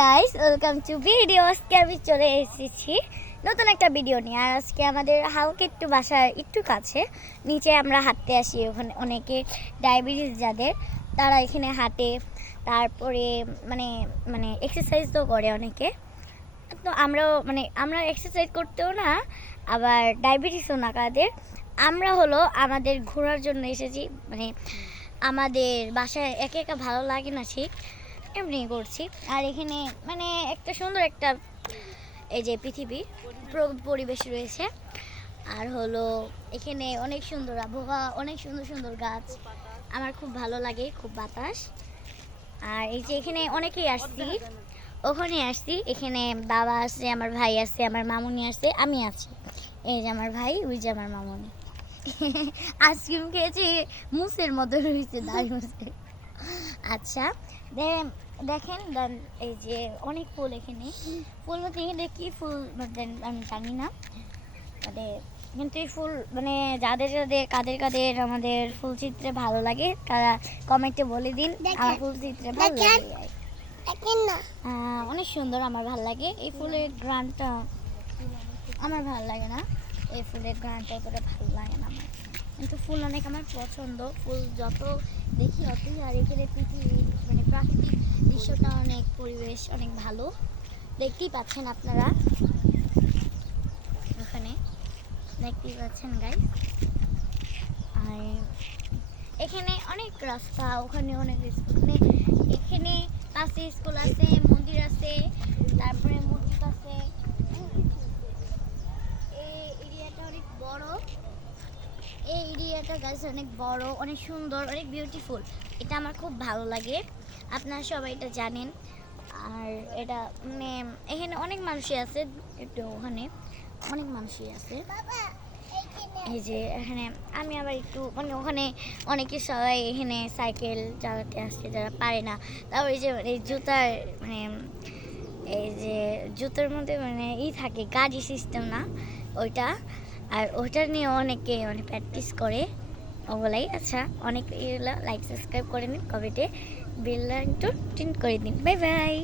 Guys, welcome to video. আজকে আমি চলে এসেছি নতুন একটা ভিডিও নিয়ে। আর আজকে আমাদের হালকা একটু বাসার একটু কাছে নিচে আমরা হাঁটতে আসি। ওখানে অনেকে ডায়াবেটিস যাদের, তারা এখানে হাঁটে, তারপরে মানে মানে এক্সারসাইজও করে অনেকে। তো আমরাও আমরা এক্সারসাইজ করতেও না, আবার ডায়াবেটিসও না কাদের। আমরা হলো আমাদের ঘোরার জন্য এসেছি। আমাদের বাসায় একা একা ভালো লাগে না, ঠিক এমনি করছি। আর এখানে একটা সুন্দর একটা এই যে পৃথিবী পরিবেশ রয়েছে। আর হলো এখানে অনেক সুন্দর আবহাওয়া, অনেক সুন্দর সুন্দর গাছ, আমার খুব ভালো লাগে, খুব বাতাস। আর এই যে এখানে অনেকেই আসছি, ওখানে আসছি। এখানে বাবা আছে, আমার ভাই আছে, আমার মামুনি আছে, আমি আছি। এই যে আমার ভাই, ওই যে আমার মামুনি। আইসক্রিম খেয়েছি, মুসের মতো রয়েছে, দাঁড়িয়ে মুসে। আচ্ছা, দেখেন এই যে অনেক ফুল এখানে। ফুল মধ্যে এখানে কি ফুল আমি জানি না, কিন্তু এই ফুল যাদের যাদের কাদের কাদের আমাদের ফুল চিত্রে ভালো লাগে তারা কমেন্টে বলে দিন। আমার ফুল চিত্রে ভালো লাগে, অনেক সুন্দর, আমার ভালো লাগে। এই ফুলের গ্রানটা আমার ভালো লাগে না, এই ফুলের গ্রানটা অতটা ভালো লাগে না আমার, কিন্তু ফুল অনেক আমার পছন্দ। ফুল যত দেখি অতই। আর এখানে পৃথিবী প্রাকৃতিক দৃশ্যটা অনেক, পরিবেশ অনেক ভালো, দেখতেই পাচ্ছেন আপনারা, ওখানে দেখতেই পাচ্ছেন গাইস। আর এখানে অনেক রাস্তা, ওখানে অনেক স্কুল, এখানে কাছে স্কুল আছে, মন্দির আছে, তারপরে মসজিদ আছে। এই এরিয়াটা অনেক বড়, এই এরিয়াটা গাছ অনেক বড়, অনেক সুন্দর, অনেক বিউটিফুল। এটা আমার খুব ভালো লাগে, আপনারা সবাই এটা জানেন। আর এটা এখানে অনেক মানুষই আছে, একটু ওখানে অনেক মানুষই আছে। এই যে এখানে আমি আবার একটু ওখানে অনেকে সবাই এখানে সাইকেল চালাতে আসছে যারা পারে না। তারপর এই যে এই জুতার এই যে জুতোর মধ্যে থাকে, গাড়ি সিস্টেম না ওইটা, আর ওইটা নিয়ে অনেকে প্র্যাকটিস করে ওগুলাই। আচ্ছা, অনেক লাইক সাবস্ক্রাইব করে নিন, কমেন্টে বেল আইকনটা টিন করে দিন। Bye bye.